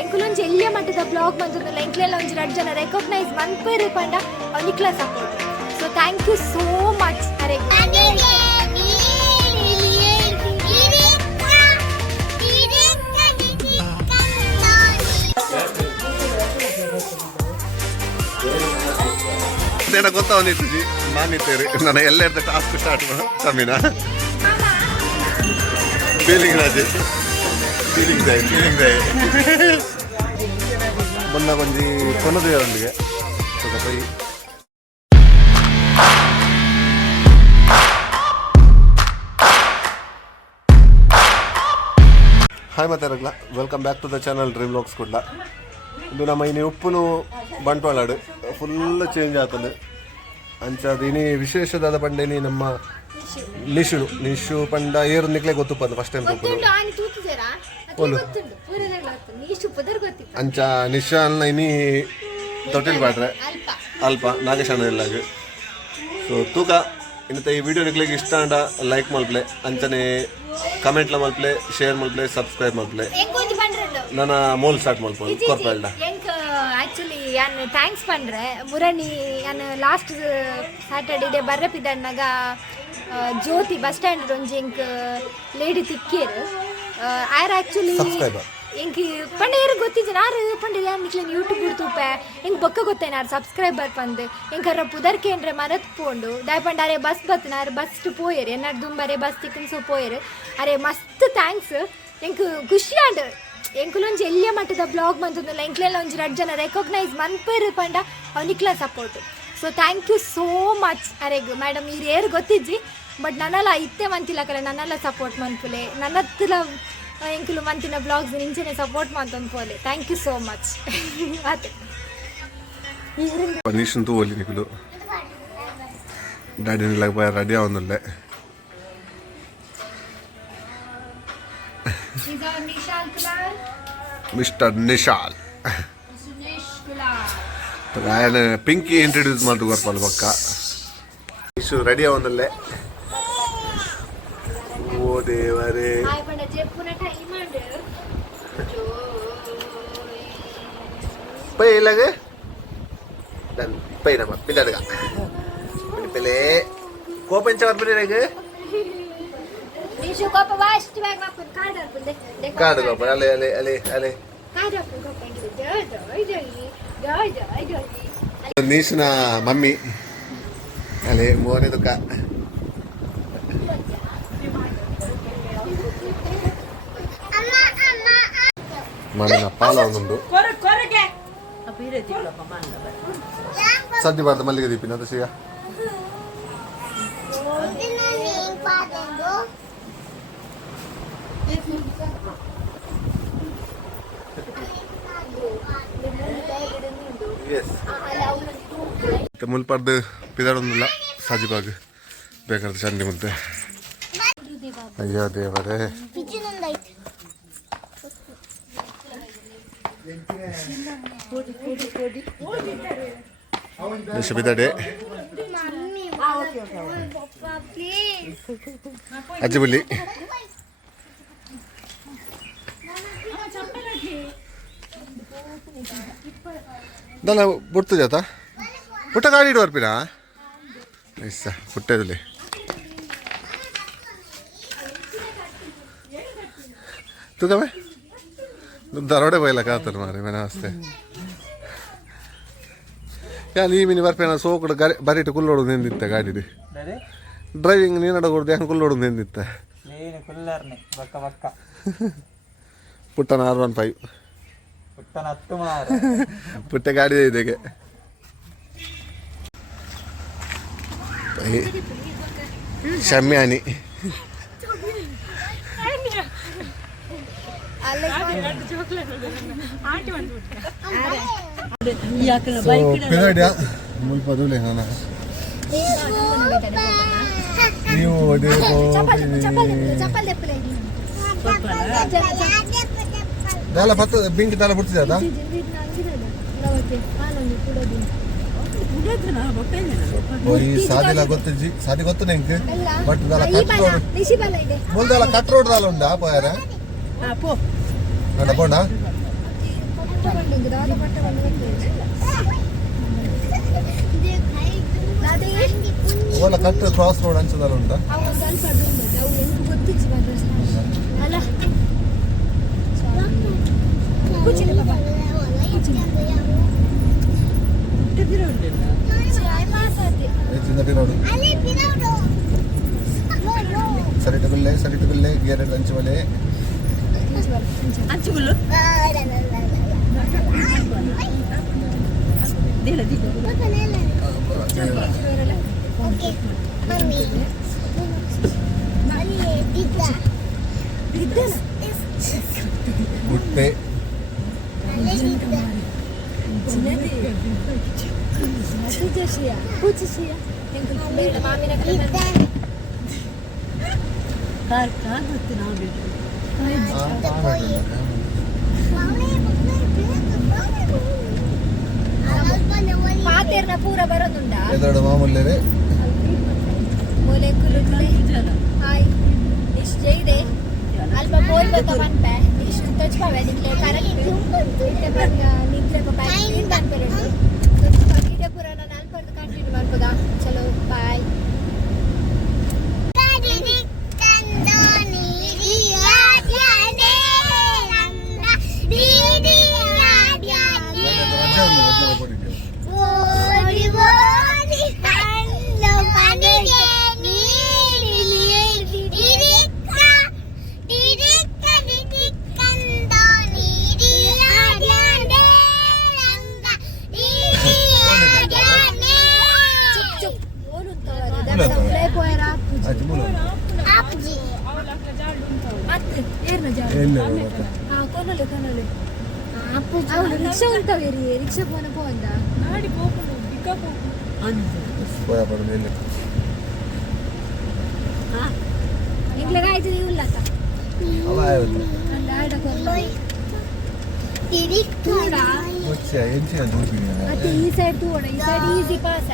ಎಂಕುಲೊಂಜಿ ಎಲ್ಲಿಯ ಮಟ್ಟದ ಬ್ಲಾಗ್ ಬಂದಿರಲಿಲ್ಲ ಎಂಕ್ಲೆಲ್ಲ ಒಂಜಿ 2 ಜನ ರೆಕಗ್ನೈಸ್ ಮನ್ಪೇರು ಪಂಡ ಅವನಿಕ್ಲ support. So thank you so much. ಅರೆ ಗೊತ್ತಾವನಿತ್ತು ನಾನಿದ್ದೇವೆ ನಾನು ಎಲ್ಲ ಟಾಸ್ಕ್ ಸ್ಟಾರ್ಟ್ ತಮ್ಮಿನ ಫೀಲಿಂಗ್ ರಾಜೆ ಫೀಲಿಂಗ್ ದೇ ಮೊನ್ನ ಕೊಂಚಿ ಕೊನದೊಂದಿಗೆ ಪೈ ಹಾಯ್ ಮತ್ತೆ ರಗ್ಲ welcome back to the channel dream vlogs ಕೂಡ. ಇದು ನಮ್ಮ ಇನಿ ಉಪ್ಪುನು ಬಂಟ್ವಾಳಾಡು ಫುಲ್ ಚೇಂಜ್ ಆಗ್ತದೆ ಅಂಚದು ಇನಿ ವಿಶೇಷದಾದ ಪಂಡೇನಿ ನಮ್ಮ ನಿಶು ಪಂಡ ಏರು ನಿಕ್ಲೆ ಗೊತ್ತುಪ್ಪಂದು ಫಸ್ಟ್ ಟೈಮ್ ಅಂಚ ನಿಶಾಲ್ನ ಇನಿ ತೊಟ್ಟಿಲ್ ಬಾಡ್ರೆ ಅಲ್ಪ ನಾಗೇಶನ ಎಲ್ಲಾಗ. ಸೊ ತೂಕ ಇನ್ನತೆ ಈ ವಿಡಿಯೋ ನಿಕ್ಲಿಗೆ ಇಷ್ಟ ಅಂಡ ಲೈಕ್ ಮಲ್ಪ್ಲೆ ಅಂಚನೆ ಕಮೆಂಟ್ಲ ಮಲ್ಪ್ಲೆ ಶೇರ್ ಮಲ್ಪ್ಲೆ ಸಬ್ಸ್ಕ್ರೈಬ್ ಮಲ್ಪ್ಲೆ ನಾನು ಮೋಲ್ ಸ್ಟಾರ್ಟ್ ಮಾಡ್ಬೋದು ಕೊರ್ಪಲ್ಡ ಆ್ಯಕ್ಚುಲಿ ನಾನು ಥ್ಯಾಂಕ್ಸ್ ಪಂಡ್ರೆ ಮುರಣಿ ನಾನು ಲಾಸ್ಟ್ ಸ್ಯಾಟರ್ಡೇ ಬರ್ರಪಿದ್ದಣ್ಣಗ ಜ್ಯೋತಿ ಬಸ್ ಸ್ಟ್ಯಾಂಡ್ ಒಂಜಿ ಎಂಕ್ ಲೇಡಿ ತಿಕ್ಕೇರು ಆರ್ ಆ್ಯಕ್ಚುಲಿ ಎಂಕ್ ಪಂಡ ಏರು ಗೊತ್ತಿದ್ದೀನಿ ಆರು ಪಂಡ ಯಾರು ನಿಕ್ಲೇನು ಯೂಟ್ಯೂಬ್ ಇಡ್ತೂಪೆ ಹೆಂಗೆ ಬೊಕ್ಕ ಗೊತ್ತೇನೆ ಆರು ಸಬ್ಸ್ಕ್ರೈಬರ್ ಪಂದು ಹೆಂಗಾರ ಪುದರ್ಕೇಂದ್ರೆ ಮರತ್ ಪೋಂಡು ದಾಯಪಂಡ ಅರೆ ಬಸ್ ಬತ್ತನ ಆರು ಬಸ್ ಪೋಯರು ಎನ್ನಾರು ದುಂಬರೆ ಬಸ್ ತಿಕ್ಕನ್ ಸೊ ಪೋಯರು ಅರೆ ಮಸ್ತ್ ಥ್ಯಾಂಕ್ಸ್ ಎಂಕ್ ಖುಷಿ ಆಂಡ್ ಎಂಕುಲೊಂಜಿ ಎಲ್ಲಿಯ ಮಟ್ಟದ ಬ್ಲಾಗ್ ಬಂದಿರಲಿಲ್ಲ ಎಂಕ್ಲೆಲ್ಲ ಒಂಜಿ 2 ಜನ ರೆಕಗ್ನೈಸ್ ಮನ್ಪೇರು ಪಂಡ ಅವನಿಕ್ಲ support. So thank you so much. ಅರೆ ಮೇಡಮ್ ಈ ಏರು ಗೊತ್ತಿಜ್ಜಿ ಬಟ್ ನನ್ನೆಲ್ಲ ಇತ್ತೆ ಮಂತಿಲ್ಲ ಕಲೆ ನನ್ನೆಲ್ಲ ಸಪೋರ್ಟ್ ಮನ್ಪುಲೆ ನನ್ನ ಹತ್ತಿರ ಎಂಕುಲು ಮಂತಿನ ಬ್ಲಾಗ್ಸ್ ನಿಂಚೆನೆ ಸಪೋರ್ಟ್ ಮಾಡ್ತಂದ್ಪೋಲೆ. Thank you so much. ಆಯ್ತು ಪನೀಶಂತೂ ಓಲಿ ನಿಕುಲು ಡ್ಯಾಡಿನೆಲ್ಲ ರೆಡಿ ಆವೊಂದುಲ್ಲೆ ಮಿಸ್ಟರ್ ನಿಶಾಲ್ ఆయన పింకీ ఇంట్రడ్యూస్ ಮಾಡ್ತು ಗೊತ್ತಲ್ಲ ಪಕ್ಕ ಇಶು ರೆಡಿ ಆವೊಂದಲ್ಲೇ. ಓ ದೇವರೇ ಪೈ ಇಲ್ಲಗೆ ಪೈ ನಮ್ಮ ಪಿಲ್ಲಡ್ಗ ಪಿಲೆ ಕೋಪಂಚ ಬರ್ಬಿಡಿಗೆ ಕಾಡು ಕೋಪ ಅಲೆ ಅಲೆ ಅಲೆ ಅಲೆ ನೀಶನ ಮಮ್ಮಿ ಅಲೆ ಮೋನೆ ದುಃಖ ಮಣ್ಣಿನ ಪಾಲ ಒಂದುಂಡು ಸದ್ದಿ ಬಾರ್ದು ಮಲ್ಲಿಗೆ ದೀಪಿನ ಅದು ಸಿಗ ಮುಲ್ಪರ್ದು ಪಿದಾಡೊಂದಿಲ್ಲ ಸಾಜಿಬಾಗ್ ಬೇಕಾದ ಚಂಡಿ ಮುದ್ದೆ. ಅಯ್ಯೋ ದೇವರೇ ಬಿದ್ದಾಡೆ ಅಜ್ಜಿ ಬುಲ್ಲಿ ದಲ್ಲ ಬುಡ್ತು ಜಾತ ಪುಟ್ಟ ಗಾಡಿ ಇಡು ಬರ್ಪಿನ ಐಸ ಪುಟ್ಟದಲ್ಲಿ ತುಗಮೆ ದರೋಡೆ ಬೈಲ ಕಾತಾರೆ ಮಾರಿ ಮನೆ ಅಷ್ಟೇ ಯಾರು ಈ ಮಿನಿ ಬರ್ಪೇನ ಸೋಕಡು ಗಾಡಿ ಬರೀಟು ಕುಲ್ಲೋಡು ನಿಂದಿತ್ತ ಗಾಡಿದು ಡ್ರೈವಿಂಗ್ ನೀನು ಅಡಗೊಡ್ದು ಹೆಂಗೆ ಕುಲ್ಲೋಡು ನಿಂದಿತ್ತ ಪುಟ್ಟನ R15 ಪುಟ್ಟ ಗಾಡಿ ಇದೆಗೆ ಶಮ್ಯಾನಿ ಮುಲ್ಪದುಲೆ ನಾನು ನೀವು ದಾಲ ಪತ್ತು ಬಿಂಕ್ ದಾಲ ಬಿಡ್ತಿದ್ದ ಸಾದಿಲ್ಲ ಗೊತ್ತಿಜ್ಜಿ ಸಾದಿ ಗೊತ್ತು ನಿಂಗೆ ಬಟ್ ದಾಲ ಕಟ್ ರೋಡ್ ಮುಂದಲ್ಲ ಕಟ್ ರೋಡ್ ದಾಲ ಉಂಟಾ ಪೋಯಾರ ಪೋಂಡ ಹಿಂಗೆ ದಾದ ಮಟ್ಟ ಓಲ ಕಟ್ ಕ್ರಾಸ್ ರೋಡ್ ಅಂಚದಲ್ಲ ಉಂಟಾ ಅವು ಸ್ವಲ್ಪ ಅವು ಹೆಂಗೆ ಗೊತ್ತಿಚ್ಚಿ ಅಲ್ಲ ಕೂಚಿನ ಬಾಬಾ ಸರಿಟು ಬಿಲ್ಲೆ ಗೇರ್ ಅಂಚು ಮಲೆ ಅಂಚುಗುಳು ಗುಟ್ಟೆ ಮಾಮಿನ ಪಾತೆರ್ನ ಪೂರ ಬರೋದುಂಡಾ ಎದುರು ಮಾಮೂಲಿ ಮೂಲೆ ಕುಲುಟ್ಲೆ ಹಾಯ್ ಇಷ್ಟು ಇದೆ ಅಲ್ಪ ಬೋಲ್ಬೇಕ ಮನ್ಪೆ ಇಷ್ಟು ತೊಚ್ಪಾವೆ ನಿಕ್ಲೆ ಕರೆಕ್ಟ್ ನಿಕ್ಲೆ ನೀರು ಬಂದ್ಬರೋದು ತೊಚ್ಪಾಗಿದ್ದೆ ಪೂರ ನಾನು ಅಲ್ಪರ್ದು ಕಂಟಿನ್ಯೂ ಮಾಡ್ಬೋದಾ ಚಲೋ ಬಾಯ್ ರಿಕ್ಷಾ ಉಂಟವೇರಿ ರಿಕ್ಷಾ ಪೋಂದ ಇಂಗ್ಲೆ ಗಾಯ್ತು ನೀವು ಇಲ್ಲ ಮತ್ತೆ ಈ ಸೈಡ್ ತೂಡ ಈ side easy pass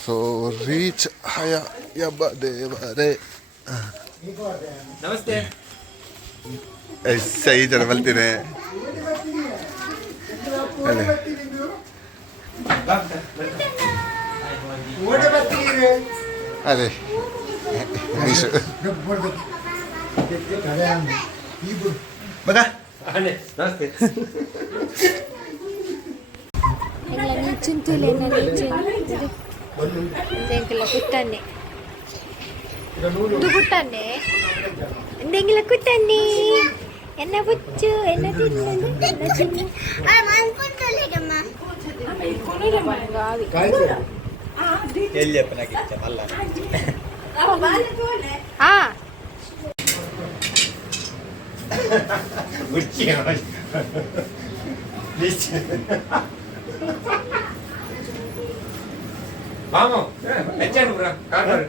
So reach haya yabba devare ನಮಸ್ತೆ ಸಹಿ ಜನ ಬಲ್ತೀನಿ ಅದೇ ಅದೇ ಮಗ ನಮಸ್ತೆ ಚಿಂತೂಲೆ ಕುಟ್ಟನ್ನೆ ಇದು ಕುಟ್ಟನ್ನೆ എന്തെങ്കിലും കുട്ടന്നെ എന്നെ പുച്ചു എന്നെ തിന്നു എന്നെ ചിന്നു ആ Vamos, echan una cámara.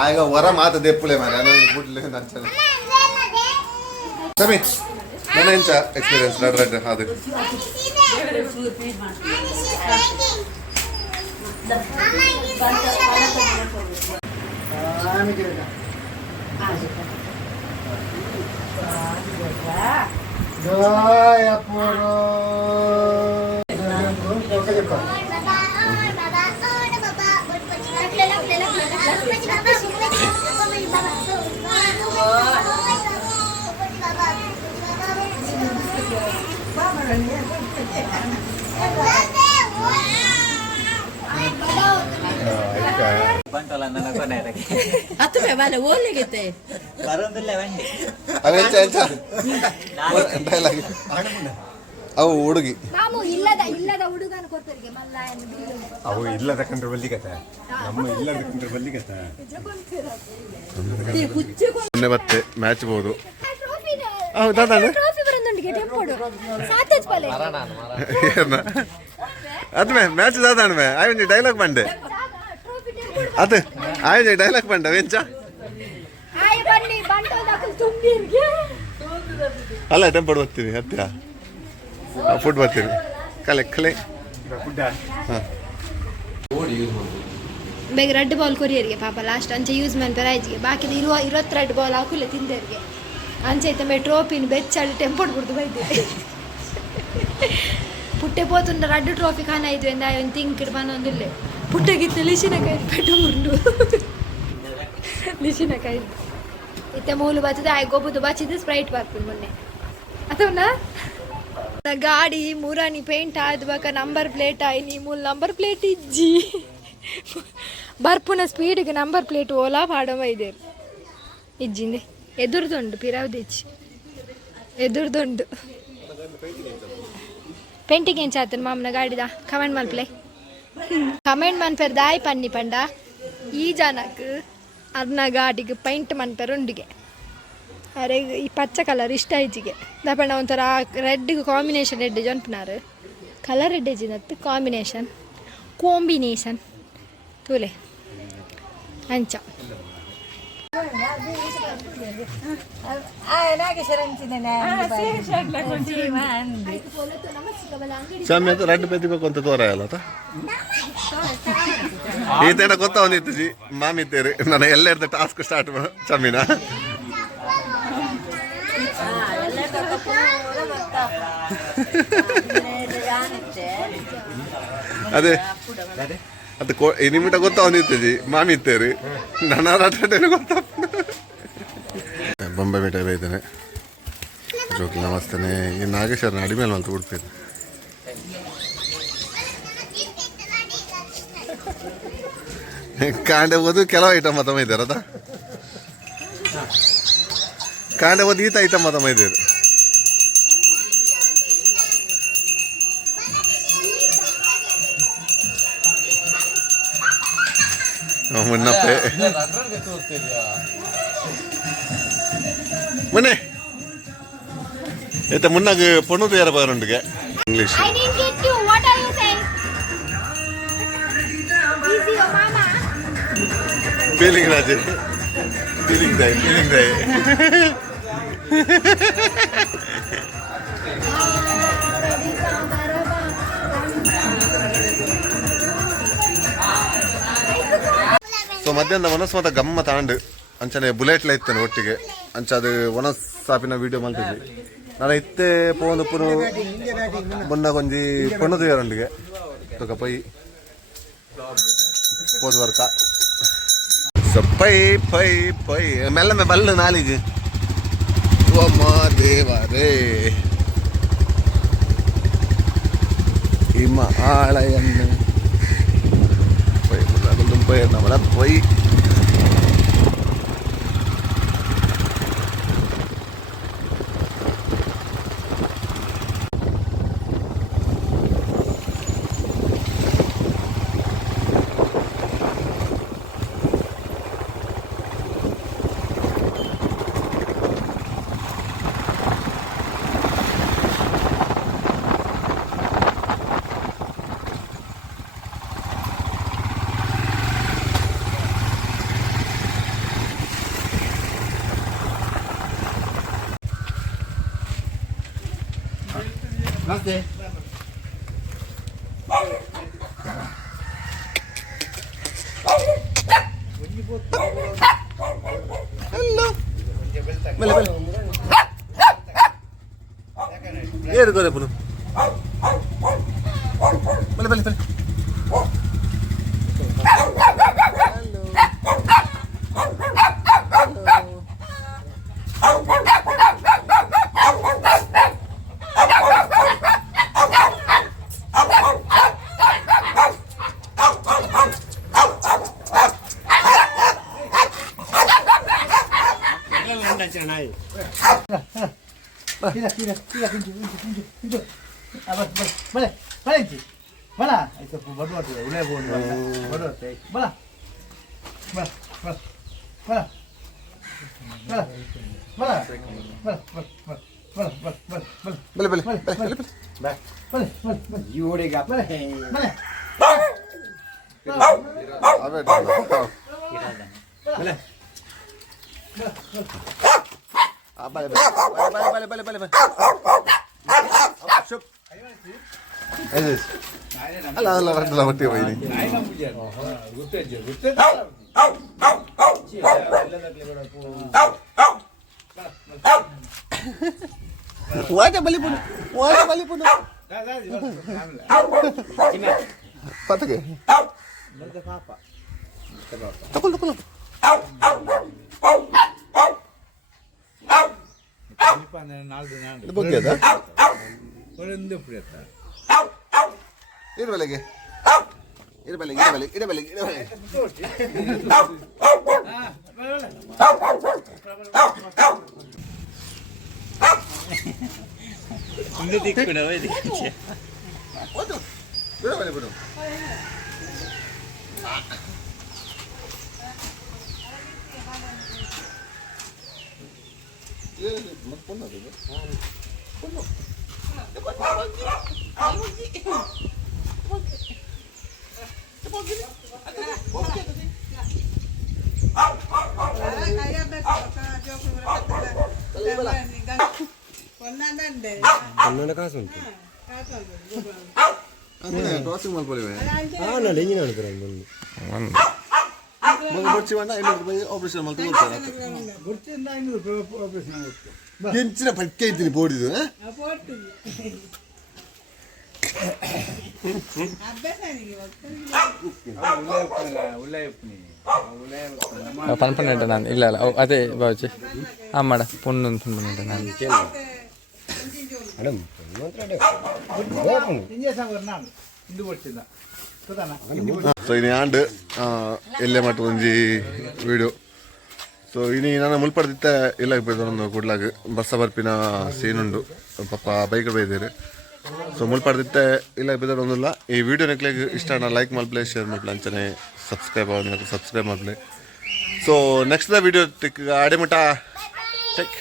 ಆಗ ಹೊರ ಮಾತು ದೆಪ್ಪುಲೆ ಮಾರೆ ಬಿಡ್ಲೆ ನಚ್ಚನೆ ಸಮಿ ನನ್ನ ಎಂಚ ಎಕ್ಸ್ಪೀರಿಯನ್ಸ್ ನಡ್ರಡ್ಡ ಅದು ಹತ್ತು ಬಾಲೆ ಓಲಿಗೆ ಅವು ಹುಡುಗಿ ಮಾಮು ಇಲ್ಲದ ಹುಡುಗನ ಕೊತ್ತರಿಗೆ ಮಲ್ಲ ಅವು ಇಲ್ಲದ ಕಂಡ್ರೆ ಬಲ್ಲಿಗತ್ತ ನಮ್ಮ ಇಲ್ಲದ ಕಂಡ್ರೆ ಬಲ್ಲಿಗತ್ತ ಮೊನ್ನೆ ಮತ್ತೆ ಮ್ಯಾಚ್ ಬಹುದು ಟ್ರೋಫಿ ಬರಂದುಂಡಿಗೆ ಟೆಂಪೋಡು ಸಾತೇಜ್ ಪಲೆ ಅದ್ಮೇ ಮ್ಯಾಚ್ ದಾದಾಣ್ಮೆ ಆಯ್ತು ಡೈಲಾಗ್ ಬಂಡೆ ಅದು ಆಯ್ತು ಡೈಲಾಗ್ ಬಂಡ ವೆಂಚ ಆಯ್ ಬನ್ನಿ ಬಂಟೋದಾಕಲ್ ತುಂಬಿರ್ಗೆ ಅಲ್ಲ ಟೆಂಪೋಡ್ ಬರ್ತೀನಿ ಹತ್ತಿರ ಫುಡ್ ಬರ್ತೀನಿ ಕಲೆ ಹಾಂ ಬೇಗ ರೆಡ್ ಬಾಲ್ ಕೊರಿಯರ್ಗೆ ಪಾಪ ಲಾಸ್ಟ್ ಅಂಚೆ ಯೂಸ್ ಮನ್ ಪ್ರೈಜ್ಗೆ ಬಾಕಿದ 22 ಬಾಲ್ ಹಾಕುಲೆ ತಿಂದರ್ಗೆ ಅಂಚೆ ಐತೆ ಮೇ ಟ್ರೋಫಿನ ಬೆಚ್ಚಾಡಿ ಟೆಂಪೋಡ್ ಬಿಡ್ದು ಬೈದೆ ಪುಟ್ಟೆ ಪೋತುಂಡ ರಡ್ಡು ಟ್ರೋಫಿ ಖಾನ ಆಯ್ತು ಎಂದ ಒಂದು ತಿಂಕಿಡ್ ಬಂದೊಂದಿಲ್ಲೆ ಪುಟ್ಟಗಿತ್ತು ಲಿಶಿನಕಾಯಿ ಪೆಟ್ಟು ಉಂಡು ಲಿಶಿನಕಾಯಿ ಇತ್ತೆ ಮೂಲು ಬರ್ತದೆ ಆಯ್ ಗೊಬ್ಬದು ಬಚ್ಚಿದ್ದು ಸ್ಪ್ರೈಟ್ ಬರ್ತದೆ ಮೊನ್ನೆ ಅಥವಾ ಗಾಡಿ ಮೂರಾನಿ ಪೇಂಟ್ ಆದ್ವಾಗ ನಂಬರ್ ಪ್ಲೇಟ್ ಆಯ್ ನೀ ಮೂಲ ನಂಬರ್ ಪ್ಲೇಟ್ ಇಜ್ಜಿ ಬರ್ಪುನ ಸ್ಪೀಡ್ಗೆ ನಂಬರ್ ಪ್ಲೇಟ್ ಓಲಾ ಪಾಡವ ಇದೆ ಇಜ್ಜಿಂದೆ ಎದುರ್ದುಂಡು ಪಿರಾವ್ದಿಚ್ಚಿ ಎದುರ್ದುಂಡು ಪೇಂಟಿಂಗ್ ಏನ್ ಚಾತನ್ ಮಾಮನ ಗಾಡಿದ ಕಮೆಂಟ್ ಮಲ್ಪ್ಲೆ ಕಮೆಂಟ್ ಮನ್ಪೇರ್ ದಾಯ್ ಪನ್ನಿ ಪಂಡ ಈ ಜನಕ್ಕೆ ಅರ್ನ ಗಾಡಿಗೆ ಪೈಂಟ್ ಮನ್ಪೇರ್ ಉಂಡಿಗೆ ಅರೆ ಈ ಪಚ್ಚ ಕಲರ್ ಇಷ್ಟ ಐಜಿಗೆ ದಪ್ಪಣ್ಣ ಒಂಥರ ರೆಡ್ಗೆ ಕಾಂಬಿನೇಷನ್ ರೆಡ್ ಜೊನ್ಪನಾರು ಕಲರ್ ರೆಡ್ ಐಜಿನತ್ತು ಕಾಂಬಿನೇಷನ್ ತೂಲೆ ಅಂಚ ಶಾಮಿ ಅಂತ ರೆಡ್ ಬೆದಿಬೇಕು ಅಂತ ತೋರಾಯಲ್ಲ ಈತೇನ ಗೊತ್ತ ಒಂದಿತ್ತು ಜಿ ಮಾಮಿತ್ತೇರಿ ನಾನು ಎಲ್ಲ ಇರ್ದ ಟಾಸ್ಕ್ ಸ್ಟಾರ್ಟ್ ಶಾಮಿನ ಅದೇ ಅದು ನಿಮಿಟ ಗೊತ್ತ ಒಂದಿತ್ತು ಜಿ ಮಾಮಿ ಇತ್ತೇರಿ ನನ್ನ ಗೊತ್ತ ಬೊಂಬೆ ಮಿಠಾಯಿ ಬೈತಾನೆ ಜೋಕಿ ನಮಸ್ತಾನೆ ಈ ನಾಗೇಶ್ವರನ ಅಡಿಮೇಲೆ ಅಂತ ಉಡ್ತೇನೆ ಕಾಂಡೆ ಓದು ಕೆಲವು ಐಟಮ್ ಮತ ಮೈದಾರ ಅದ ಕಾಂಡೆ ಓದು ಈತ ಐಟಮ್ ಮತ ಮೈದಾರ ಮುನ್ನಪ್ಪೆ ಮೊನ್ನೆ ಏತ ಮುನ್ನಾಗ ಪೊಣ್ಣು ಯಾರ ಬರೋಂಡಿಗೆ ಇಂಗ್ಲೀಷ್ ಫೀಲಿಂಗ್ ರಾಜೆ ಫೀಲಿಂಗ್ ದೈ ಸೊ ಮಧ್ಯಾಹ್ನ ಮನಸ್ಸು ಗಮ್ಮ ತಾಂಡು ಅಂಚನೆ ಬುಲೆಟ್ಲ ಇತ್ತೇನೆ ಒಟ್ಟಿಗೆ ಅಂಚ ಅದು ಒನಸ್ ಸಾಪಿನ ವೀಡಿಯೋ ಮಾಡ್ತಿದ್ವಿ ನಾನು ಇತ್ತೆ ಪೋಂದು ಪುರು ಮೊನ್ನ ಕೊಂಜಿ ಪೊಣ್ಣದು ಯಾರೊಂದಿಗೆ ತಗ ಪೈ ಹೋದ ವರ್ಕ ಸೊ ಪೈ ಪೈ ಪೈ ಮೆಲ್ಲಮೆ ಬಲ್ಲು ನಾಲಿಗೆ ಓಮ್ಮ ದೇವರೇ ಹಿಮ ಆಳಯನ್ನು ಪೈ ಪೈ ನಮ್ಮನ ಪೈ ನಮಸ್ತೆ ಏರು ಗೊರೆ ಪುನು ಬಲೆ ಬಲೆ ಬಲೆ ಅಲ್ಲ ಹೊಟ್ಟೆ ಹೋಯ್ನಿ Waja balik pun. Patah ke? Takul. Ini bagi ada? Ini balik. Ini tikku dah, ini tikku. Waduh, berapa ni? Kannada ಕಾಸು ಉಂಟು ಕ್ರಾಸಿಂಗ್ ಮಾಡ್ಕೊಳ್ಳಿ ನಾನು ಹಿಂಗೆ ನೋಡ್ತಾರೆ ಬರ್ಚಿ ಬಣ್ಣ 500 ರೂಪಾಯಿ ಆಪರೇಷನ್ ಮಾಡ್ಕೊಂಡು ಹೆಂಚಿನ ಪಕ್ಕೆ ಇದ್ದೀನಿ ಬೋಡಿದು ಪನ್ಪನ್ನೆ ನಾನು ಇಲ್ಲ ಅದೇ ಬಾಚಿ ಅಮ್ಮಡ ಪುಣ್ಣು ಪನ್ಪನ್ನೆ ನಾನು ಸೊ ಇನ್ನು ಆಂಡ್ ಎಲ್ಲೇ ಮಟ್ಟ ಒಂಜಿ ವಿಡಿಯೋ ಸೊ ಇನಿ ನಾನು ಮುಲ್ಪಡ್ದಿತ್ತೆ ಇಲ್ಲ ಒಂದು ಕೂಡ್ಲಾಗ ಬಸ್ಸ ಬರ್ಪಿನ ಸೀನ್ ಉಂಡು ಪಾಪ ಬೈಕ್ ಬೈದೇರು ಸೊ ಮುಲ್ಪಡ್ದಿತ್ತೆ ಇಲ್ಲ ಬಿದ್ದೊಂದಿಲ್ಲ ಈ ವಿಡಿಯೋ ನೆಕ್ಲೆಗ್ ಇಷ್ಟ ಲೈಕ್ ಮಾಡ್ಪ್ಲೆ ಶೇರ್ ಮಾಡ್ಪ್ಲೆ ಅಂಚನೆ ಸಬ್ಸ್ಕ್ರೈಬ್ ಮಾಡ್ಪ್ಲೆ ಸೊ ನೆಕ್ಸ್ಟ್ ವಿಡಿಯೋ ಆಡೆ ಮಟ್ಟ ಟೆಕ್